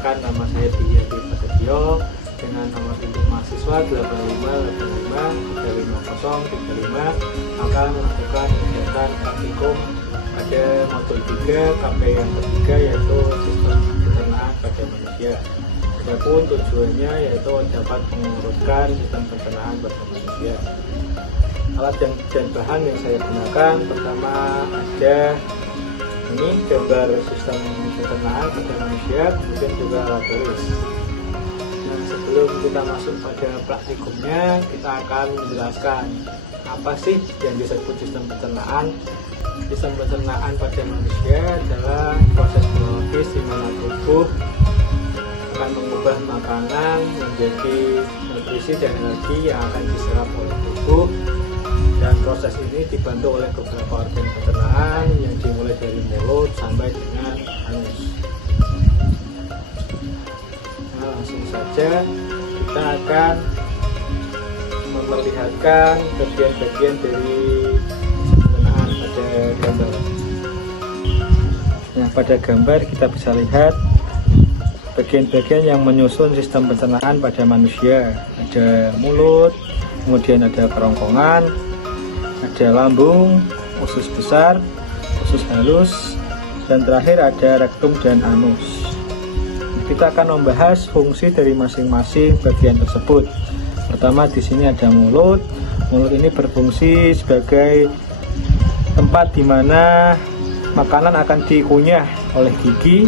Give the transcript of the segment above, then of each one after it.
Perkenalkan, nama saya Diya Prasetyo dengan nomor induk mahasiswa 8585 akan melakukan kegiatan praktikum pada modul 3 KP yang ketiga, yaitu sistem pencernaan pada manusia. Adapun tujuannya yaitu dapat menguruskan sistem pencernaan pada manusia. Alat dan bahan yang saya gunakan, pertama ada ini gambar sistem pencernaan pada manusia, kemudian juga alat tulis. Dan sebelum kita masuk pada praktikumnya, kita akan menjelaskan apa sih yang disebut sistem pencernaan. Sistem pencernaan pada manusia adalah proses biologis di mana tubuh akan mengubah makanan menjadi nutrisi dan energi yang akan diserap oleh tubuh. Dan proses ini dibantu oleh beberapa organ pencernaan yang dimulai dari mulut sampai dengan anus. Nah, langsung saja kita akan memperlihatkan bagian-bagian dari pencernaan pada gambar. Nah, pada gambar kita bisa lihat bagian-bagian yang menyusun sistem pencernaan pada manusia. Ada mulut, kemudian ada kerongkongan, ada lambung, usus besar, usus halus, dan terakhir ada rektum dan anus. Kita akan membahas fungsi dari masing-masing bagian tersebut. Pertama, di sini ada mulut. Mulut ini berfungsi sebagai tempat di mana makanan akan dikunyah oleh gigi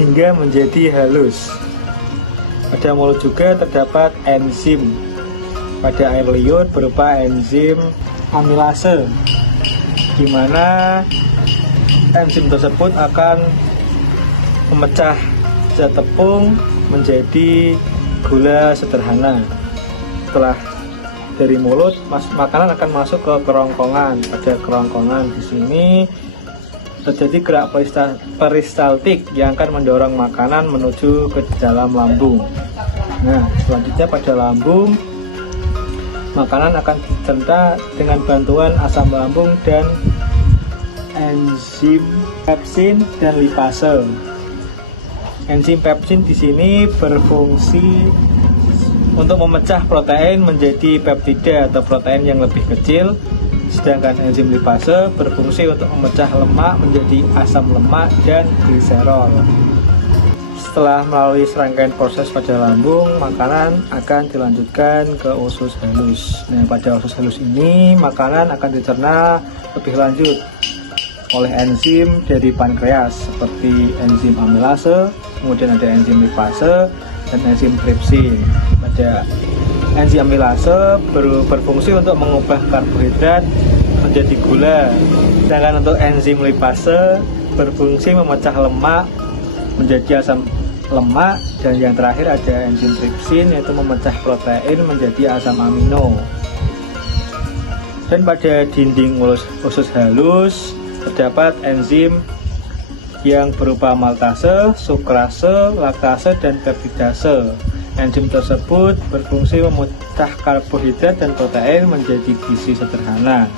hingga menjadi halus. Pada mulut juga terdapat enzim pada air liur berupa enzim amilase, di mana enzim tersebut akan memecah zat tepung menjadi gula sederhana. Setelah dari mulut, makanan akan masuk ke kerongkongan. Pada kerongkongan di sini terjadi gerak peristaltik yang akan mendorong makanan menuju ke dalam lambung. Nah, selanjutnya pada lambung, makanan akan dicerna dengan bantuan asam lambung dan enzim pepsin dan lipase. Enzim pepsin di sini berfungsi untuk memecah protein menjadi peptida atau protein yang lebih kecil, sedangkan enzim lipase berfungsi untuk memecah lemak menjadi asam lemak dan gliserol. Setelah melalui serangkaian proses pada lambung, makanan akan dilanjutkan ke usus halus. Nah, pada usus halus ini, makanan akan dicerna lebih lanjut oleh enzim dari pankreas seperti enzim amilase, kemudian ada enzim lipase, dan enzim tripsin. Pada enzim amilase berfungsi untuk mengubah karbohidrat menjadi gula, sedangkan untuk enzim lipase berfungsi memecah lemak menjadi asam lemak, dan yang terakhir ada enzim tripsin yaitu memecah protein menjadi asam amino. Dan pada dinding usus halus terdapat enzim yang berupa maltase, sukrase, laktase, dan peptidase. Enzim tersebut berfungsi memecah karbohidrat dan protein menjadi gizi sederhana.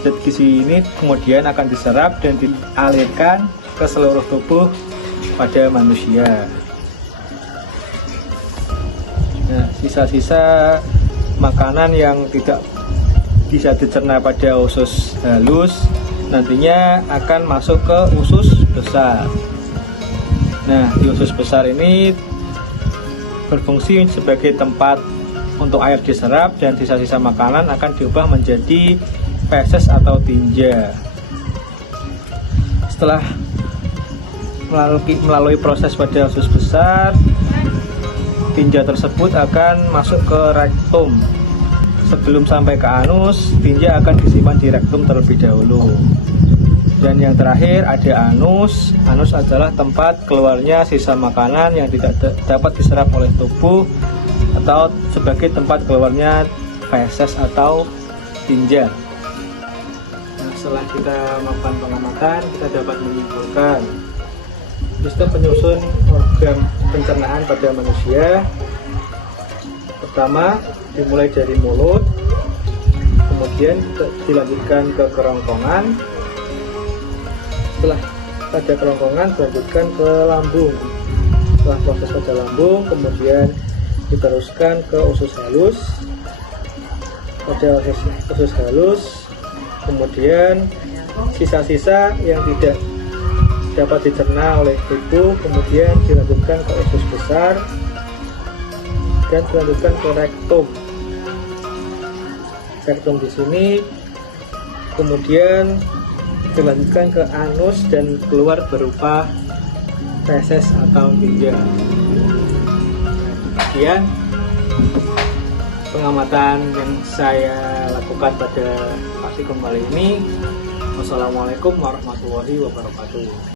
Zat gizi ini kemudian akan diserap dan dialirkan ke seluruh tubuh pada manusia. Nah, sisa-sisa makanan yang tidak bisa dicerna pada usus halus nantinya akan masuk ke usus besar. Nah, di usus besar ini berfungsi sebagai tempat untuk air diserap, dan sisa-sisa makanan akan diubah menjadi feses atau tinja. Setelah melalui proses pada usus besar, tinja tersebut akan masuk ke rektum. Sebelum sampai ke anus, tinja akan disimpan di rektum terlebih dahulu. Dan yang terakhir ada anus. Anus adalah tempat keluarnya sisa makanan yang tidak dapat diserap oleh tubuh, atau sebagai tempat keluarnya feses atau tinja. Nah, setelah kita melakukan pengamatan, kita dapat menyimpulkan sistem penyusun organ pencernaan pada manusia. Pertama, dimulai dari mulut, kemudian dilanjutkan ke kerongkongan. Setelah pada kerongkongan dilanjutkan ke lambung. Setelah proses pada lambung, kemudian diteruskan ke usus halus. Pada usus halus, kemudian sisa-sisa yang tidak dapat dicerna oleh tubuh kemudian dilanjutkan ke usus besar dan dilanjutkan ke rektum. Rektum di sini kemudian dilanjutkan ke anus dan keluar berupa feses atau tinja. Kemudian pengamatan yang saya lakukan pada pasien kembali ini. Wassalamualaikum warahmatullahi wabarakatuh.